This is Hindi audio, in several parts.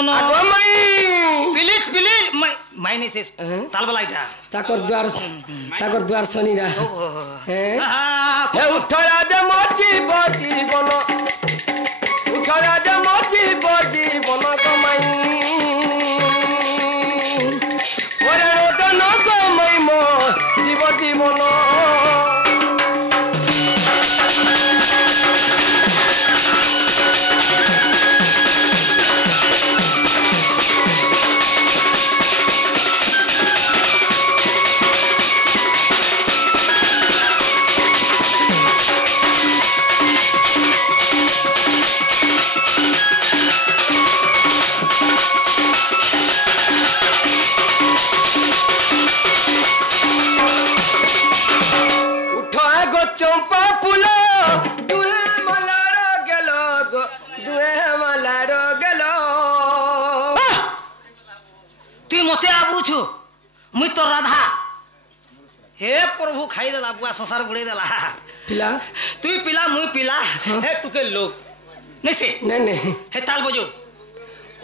दोनों आगो मई प्लीज माइने से तालबला इटा ताकर द्वार शनिरा हे उठरा दे मोची बजी बनो उठरा दे मोची बजी बनो कमाई ओरे रोद न कमाई मो जीव जीवन चंपा फूलो दुहे मलारो गेलो दुहे मलारो गेलो तू मते आबरू छु मुई तो राधा हे प्रभु खाई देला बुआ संसार बुड़े देला पिला तू पिला मुई पिला हे टुके लोग नहीं से नहीं हे ताल बजो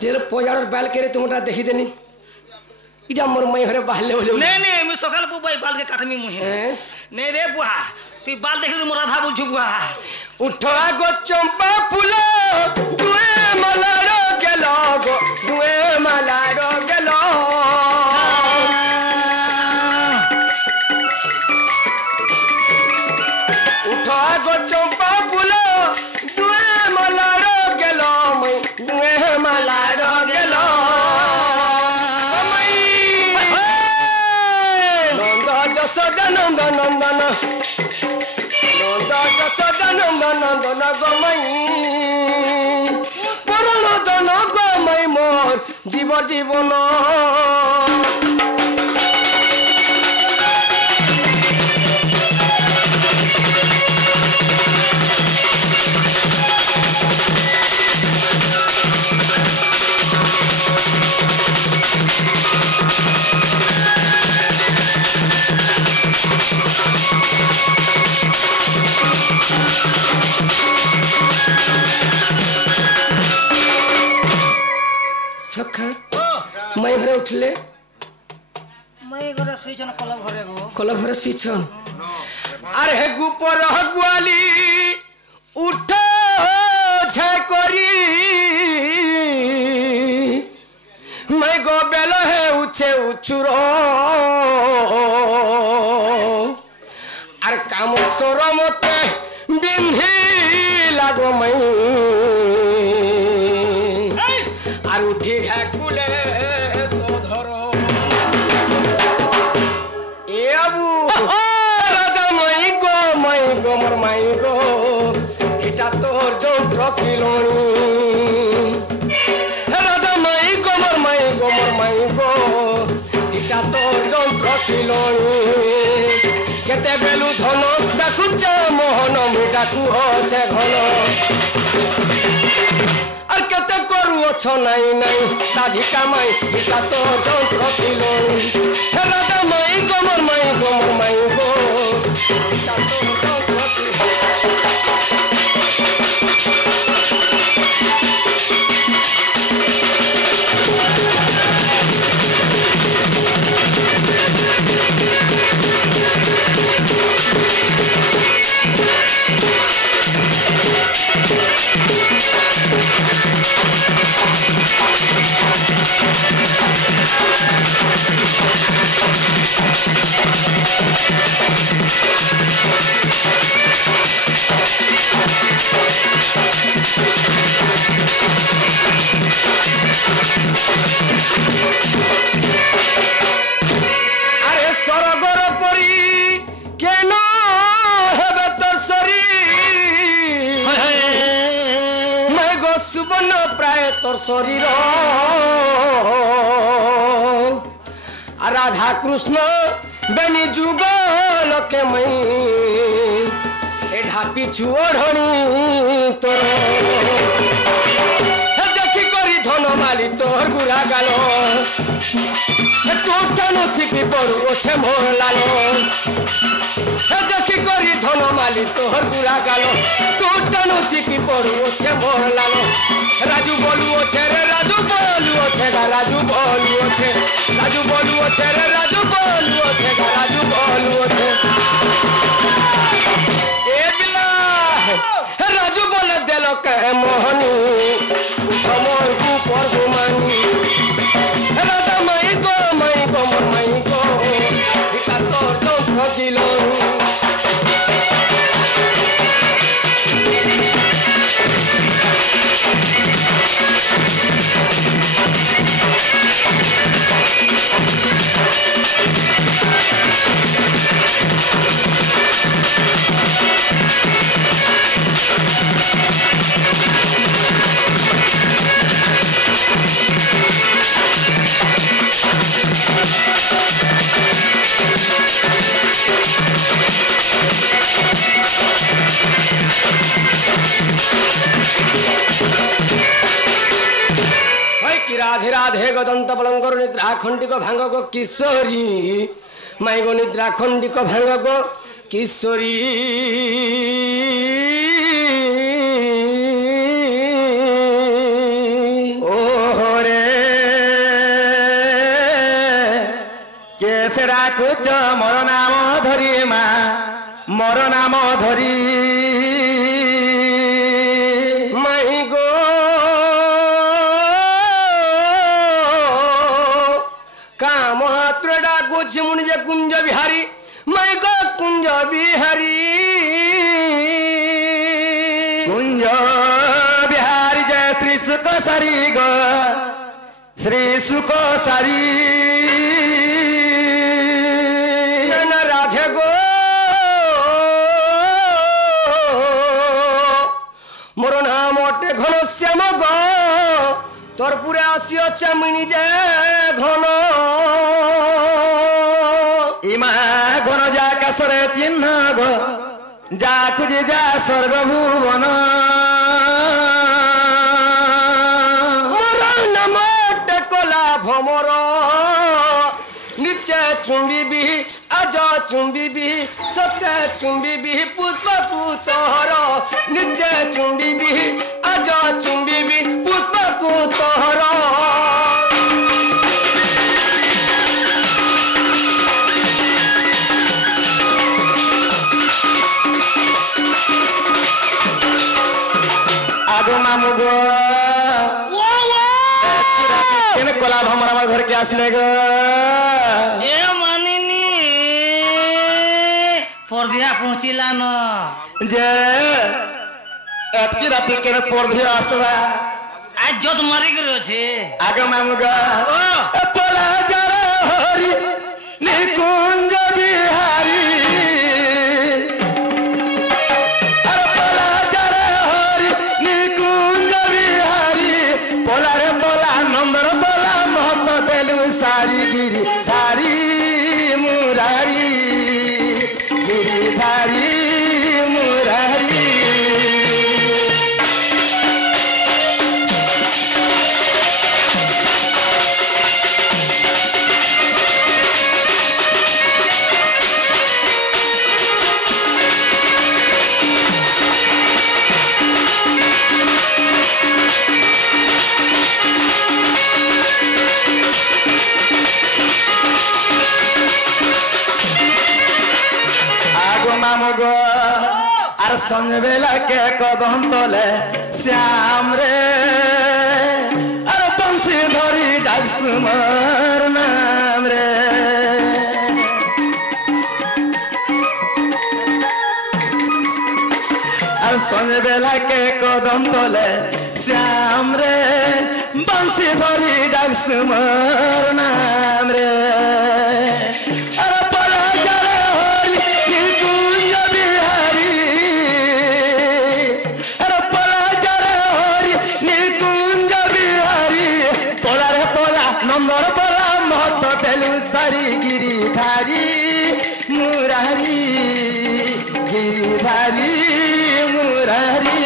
जेल पोजाड़ बाल करे तुमरा देखी देनी इडा मोर मई हरे बाल ले नहीं मुई सकाल बुआ बाल के काटमी मुई नहीं रे बुआ तू बाल देखि मोर राधा बोल छुआ उठा गो चंपा फूलो दुए मलारो गेलो दुए मलारो गेलो उठा गो चंपा फूलो दुए मलारो गेलो दुए मलारो गेलो नंद जसोदा नंदन नंदन गमई पुरण दन गमई मोर जीव जीवन सखा मैं घरे उठले मैं घरे सुइछन कलब घरे सुइछन अरे हे गुपर गुआली उठ झकरी मैं गो बेल है उछे उछुरो अरे काम सोर मते बिंधी लागो मैं उठी है कुले तो धरो ए अबू राधा मई गो मोर माई गो हिसा तोर जंत्र किलोनी राधा मई गो मोर माई गो हिसा तोर जंत्र किलोनी केते बेलू धन डाकुच मोहन मी डाकू होचे घन और केते करू अछ नाई नाई दादी कामाई हिसा तो जंत्र किलोनी राधा माई गो मोर माई गो हिसा तो जंत्र किलोनी अरे सरगर परी केन हेबे तोर शरीर मैं गो सुबन प्राय तोर शरीर राधा कृष्ण बेनी जुगल के मई ए ढापी छुओढ़नी तोर देखी करी धन माली तोर गुरा गालो टूट टुटानु थिकी बड़ू ओछे मोर लालो देखी करी धन माली तोहर बुरा गालो टुटानु थिकी बड़ू ओछे मोर लालो राजू बोलू ओछे रे राजू बोलू ओछे गा राजू बोलू ओछे राजू बोलू ओछे रे राजू बोलू ओछे गा राजू बोलू ओछे ए बिला राजू बोले देलो कहे मोहनी मोर को परबो मानी राधा माई गो मोर माई गो इका तोर तो भगिलो राधे राधे गदंत बलंकर निद्रा खंडिक भांग गो किशोरी माई गो निद्रा खंडिक भांग गो किशोरी ओहो रे कैसे राखुच मोर नाम धरी माँ मोर नाम धरी माई गो मुझे कुंज बिहारी मैं गो कुंज बिहारी जय श्री सुख सारी गो श्री सुख सारी राधे गो मोर नाम अटे घन श्याम गो तोर पूरे आसी चामिनी जय घन इमा घन जा काशरे चिन्ह गो जा खुजे जा स्वर्ग भुवन मोर नाम टेकला भमर निचे चुंबी आज चुंबी सत्य चुंबी पुष्प पुतहर निचे चुंबी आज चुंबी पुष्प पुतहर मामू गो कोला भमरा घर के आसले गो ए मानिनी परधिया पहुंचिला न जे एतकी राती के परधिया आसवा आज जोत मारी गयो छे आगे मामू गो पोला जरा हरी निकुंज बिहारी सारी गिरी सारी मुरारी गिरी सारी मुरारी गो आर संग बेला के कदम तले श्याम रे आर बंसी धरी डाक सुमर नाम रे आर संग बेला के कदम तले श्याम रे बंसी धरी डाक सुमर नाम रे सारी गिरिधारी मुरारी गिरिधारी मुरारी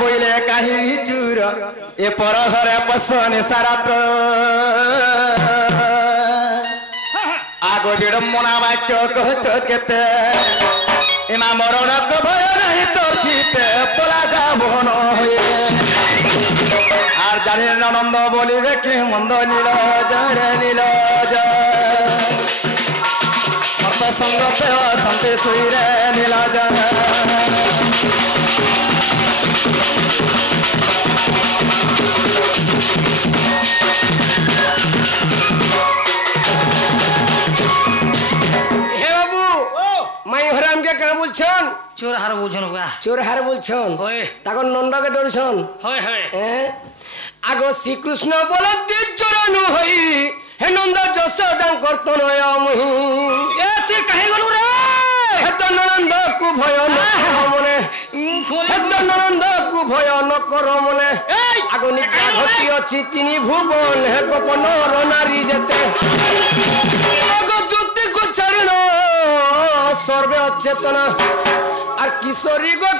बोले कहीं चूर ए पर घरे पसने सारा आगो विडम्बना वाक्य कहच केते एमा मरण को भय नहीं तोर जीते पला जाबो न होए आर जाने ननंद बोलिबे कि मंद नीरज रे नीरज मत संगत तंते सुइरे नीरज हराम के क्या बोलछन चोर हार बुझन हुआ चोर हार बोलछन होय ताको नंद के डरछन होय होय आगो श्री कृष्ण बोले ती चोरन होई हे नंद जसोदा करतन मुहि ए तू कहीं गलु रे हे तो नंद को भय न मने हे तो नंद को भय न कर मने आगो नित्या घटी अछि तिनी भुवन हे गोपन नारी जते आगो ज्योति को चरण सर्वे अचेतना और किशोरी गो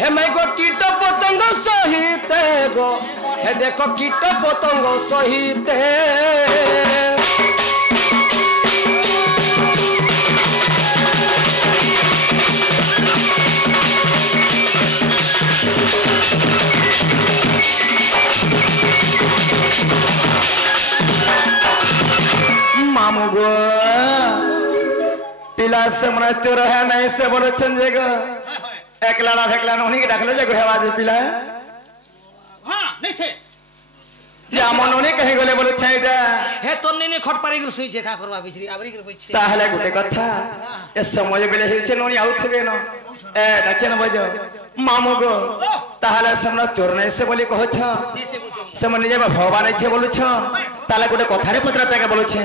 हे मैं गो कीट पतंग सहित गो हे देखो कीट पतंग सहित मामू गो पिला से मन चोर है नहीं से बोलो चंजेगा एकला ना फेकला उन्हीं के डाकले जे घरवा जे पिला हां नहीं से जा मनोने कहे गले बोलो छाइडा हे तन्ने ने खट पारी कर सुई छे का करवा बिछरी आबरी कर बइछे ताहले गुटे कथा ए समय बेले हिचे नोनी आउथबे न ए डाके न बजो मामू गो ताहले समना चोर नहीं से बोली कहछ से मन जे भगवान छे बोलु छ ताले गुटे कथारे पत्रता के बोलु छे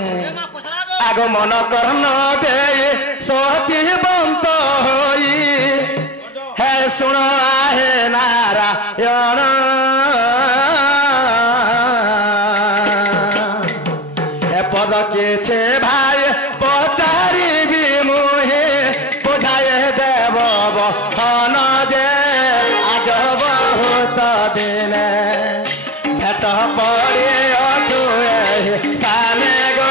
आगो मन करन दे सचिवंत होई हे सुन आहे नारायण हे पद के छे भाई पचारी भी मुहे बुझाए देव बहन जे आज बहुत दिन भेट पड़े अथु साने गो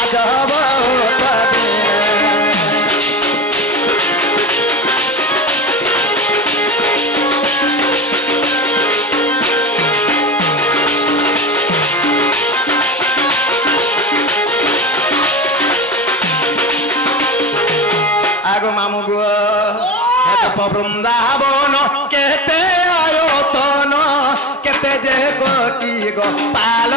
आज बहुत दिन आगो मामू गो वृंदावन केते आयतन केते जे कोटि गोपाल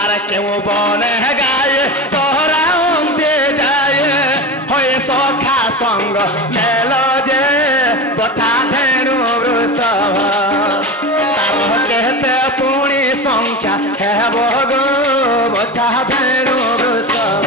आरे केउ बने गाए चोराउंते जाए होय सखा संग मेल जे बथा धेनु वृषभ तार केते पुणी संख्या हेब गो बथा धेनु वृषभ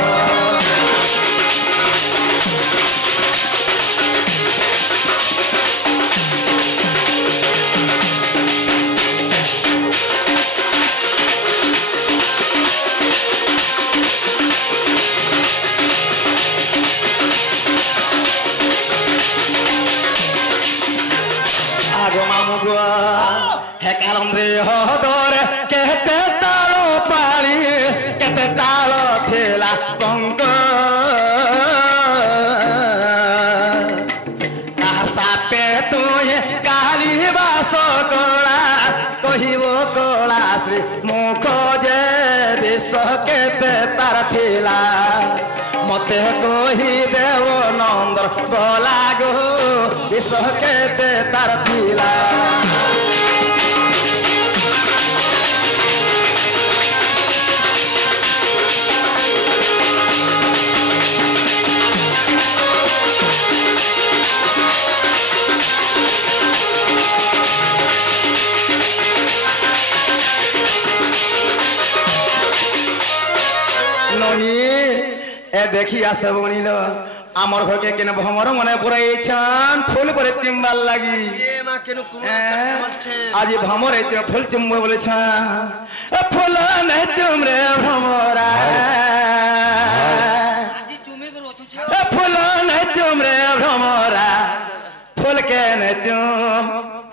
आगो मामू गो हे कालंद्री हदर केते तालो पाली केते तालो थेला पंक कार सापे तुहे काली बास कला कहिबो कला श्री मुख जे विष केते तार थिला मते कही देव नंदर बोला गो विष केते तार थिला नोनी ए देखी आस बनिल আমার ঘরকে কেন ভ্রমর মনে পড়াইছান ফুল পরে চিম্বার লাগি আজি ভ্রমর ফুল চুম্ব বলেছান ফুল নাই তুমরে ভ্রমরা ফুল নাই তুমরে ভ্রমরা ফুল কে নাই তুম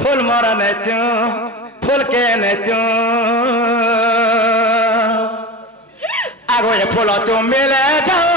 ফুল মরা নাই তুম ফুল কে নাই তুম আগো ফুল তুমি মিলে যাও